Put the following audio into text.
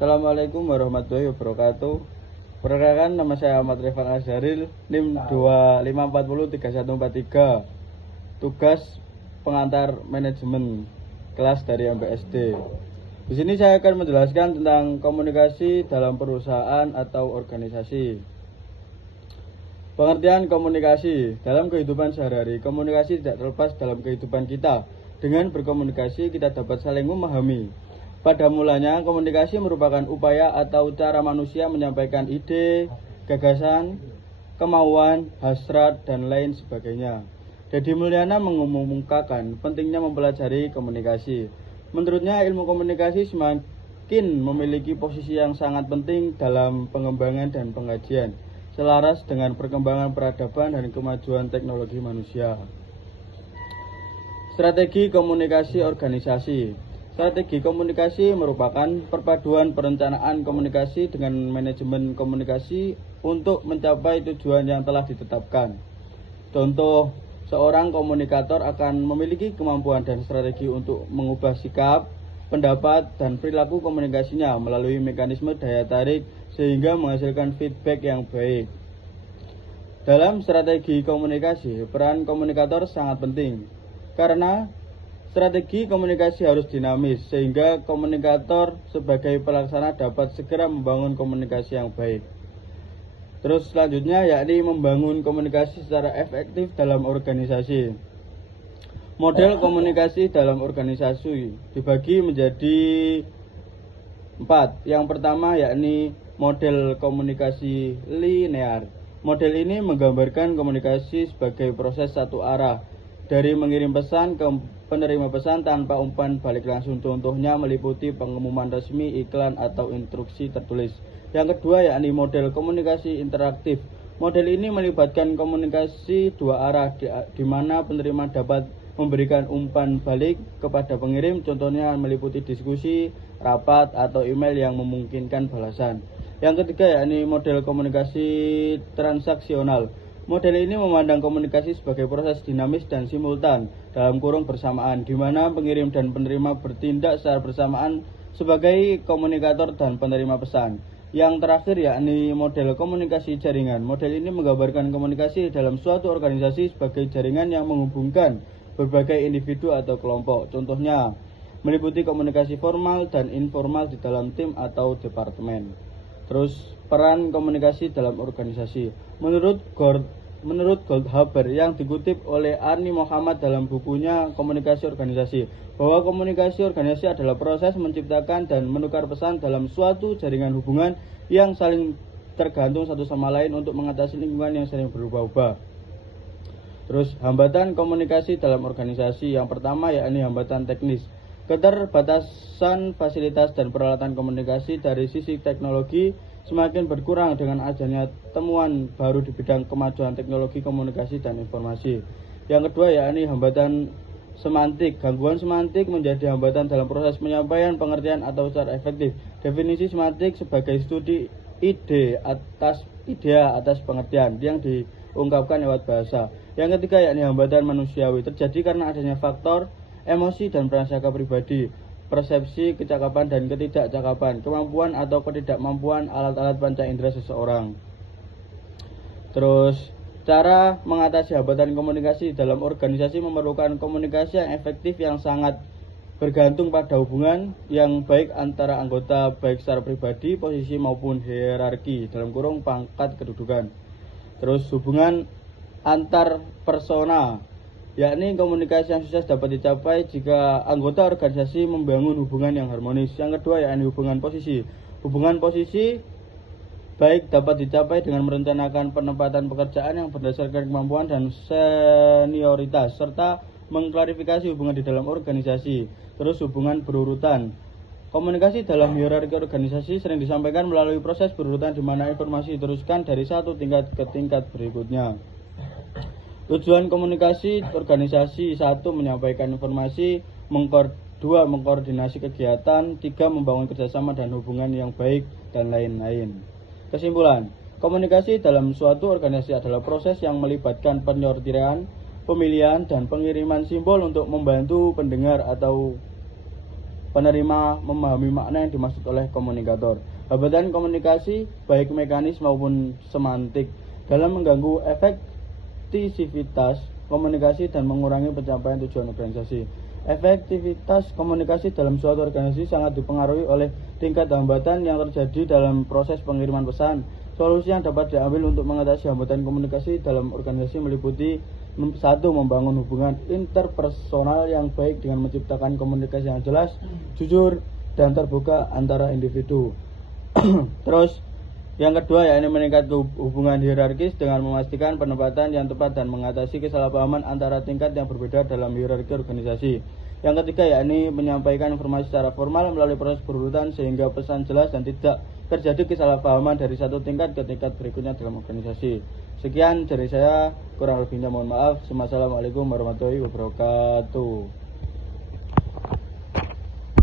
Assalamualaikum warahmatullahi wabarakatuh. Perkenalkan, nama saya Ahmad Rifan Azharil, NIM 25403143. Tugas pengantar manajemen kelas dari MPSD. Di sini saya akan menjelaskan tentang komunikasi dalam perusahaan atau organisasi. Pengertian komunikasi dalam kehidupan sehari-hari. Komunikasi tidak terlepas dalam kehidupan kita. Dengan berkomunikasi kita dapat saling memahami. Pada mulanya, komunikasi merupakan upaya atau cara manusia menyampaikan ide, gagasan, kemauan, hasrat, dan lain sebagainya. Deddy Mulyana mengumumkakan pentingnya mempelajari komunikasi. Menurutnya, ilmu komunikasi semakin memiliki posisi yang sangat penting dalam pengembangan dan pengkajian, selaras dengan perkembangan peradaban dan kemajuan teknologi manusia. Strategi komunikasi organisasi. Strategi komunikasi merupakan perpaduan perencanaan komunikasi dengan manajemen komunikasi untuk mencapai tujuan yang telah ditetapkan. Contoh, seorang komunikator akan memiliki kemampuan dan strategi untuk mengubah sikap, pendapat, dan perilaku komunikasinya melalui mekanisme daya tarik sehingga menghasilkan feedback yang baik. Dalam strategi komunikasi, peran komunikator sangat penting, karena strategi komunikasi harus dinamis sehingga komunikator sebagai pelaksana dapat segera membangun komunikasi yang baik. Terus selanjutnya yakni membangun komunikasi secara efektif dalam organisasi. Model komunikasi dalam organisasi dibagi menjadi 4. Yang pertama yakni model komunikasi linear. Model ini menggambarkan komunikasi sebagai proses satu arah, dari mengirim pesan ke penerima pesan tanpa umpan balik langsung. Contohnya meliputi pengumuman resmi, iklan, atau instruksi tertulis. Yang kedua yakni model komunikasi interaktif. Model ini melibatkan komunikasi dua arah, di mana penerima dapat memberikan umpan balik kepada pengirim. Contohnya meliputi diskusi, rapat, atau email yang memungkinkan balasan. Yang ketiga yakni model komunikasi transaksional. Model ini memandang komunikasi sebagai proses dinamis dan simultan dalam kurung bersamaan, di mana pengirim dan penerima bertindak secara bersamaan sebagai komunikator dan penerima pesan. Yang terakhir yakni model komunikasi jaringan. Model ini menggambarkan komunikasi dalam suatu organisasi sebagai jaringan yang menghubungkan berbagai individu atau kelompok. Contohnya meliputi komunikasi formal dan informal di dalam tim atau departemen. Terus peran komunikasi dalam organisasi. Menurut Goldhaber yang dikutip oleh Arni Muhammad dalam bukunya Komunikasi Organisasi, bahwa komunikasi organisasi adalah proses menciptakan dan menukar pesan dalam suatu jaringan hubungan yang saling tergantung satu sama lain untuk mengatasi lingkungan yang sering berubah-ubah. Terus hambatan komunikasi dalam organisasi. Yang pertama yakni hambatan teknis. Keterbatasan fasilitas dan peralatan komunikasi dari sisi teknologi semakin berkurang dengan adanya temuan baru di bidang kemajuan teknologi komunikasi dan informasi. Yang kedua yakni hambatan semantik. Gangguan semantik menjadi hambatan dalam proses penyampaian pengertian atau secara efektif. Definisi semantik sebagai studi idea atas pengertian yang diungkapkan lewat bahasa. Yang ketiga yakni hambatan manusiawi, terjadi karena adanya faktor emosi dan prasangka pribadi, persepsi kecakapan dan ketidakcakapan, kemampuan atau ketidakmampuan alat-alat panca indera seseorang. Terus cara mengatasi hambatan komunikasi dalam organisasi memerlukan komunikasi yang efektif yang sangat bergantung pada hubungan yang baik antara anggota, baik secara pribadi, posisi maupun hierarki dalam kurung pangkat kedudukan. Terus hubungan antar persona, yakni komunikasi yang sukses dapat dicapai jika anggota organisasi membangun hubungan yang harmonis. Yang kedua yakni hubungan posisi. Hubungan posisi baik dapat dicapai dengan merencanakan penempatan pekerjaan yang berdasarkan kemampuan dan senioritas, serta mengklarifikasi hubungan di dalam organisasi. Terus hubungan berurutan. Komunikasi dalam hierarki organisasi sering disampaikan melalui proses berurutan di mana informasi diteruskan dari satu tingkat ke tingkat berikutnya. Tujuan komunikasi organisasi: 1. Menyampaikan informasi, 2. Mengkoordinasi kegiatan, 3. Membangun kerjasama dan hubungan yang baik, dan lain-lain. Kesimpulan, komunikasi dalam suatu organisasi adalah proses yang melibatkan penyortiran, pemilihan, dan pengiriman simbol untuk membantu pendengar atau penerima memahami makna yang dimaksud oleh komunikator. Hambatan komunikasi baik mekanis maupun semantik dalam mengganggu efektivitas komunikasi dan mengurangi pencapaian tujuan organisasi. Efektivitas komunikasi dalam suatu organisasi sangat dipengaruhi oleh tingkat hambatan yang terjadi dalam proses pengiriman pesan. Solusi yang dapat diambil untuk mengatasi hambatan komunikasi dalam organisasi meliputi: 1. Membangun hubungan interpersonal yang baik dengan menciptakan komunikasi yang jelas, jujur, dan terbuka antara individu. Terus yang kedua yakni meningkatkan hubungan hierarkis dengan memastikan penempatan yang tepat dan mengatasi kesalahpahaman antara tingkat yang berbeda dalam hierarki organisasi. Yang ketiga yakni menyampaikan informasi secara formal melalui proses berurutan sehingga pesan jelas dan tidak terjadi kesalahpahaman dari satu tingkat ke tingkat berikutnya dalam organisasi. Sekian dari saya, kurang lebihnya mohon maaf. Wassalamualaikum warahmatullahi wabarakatuh.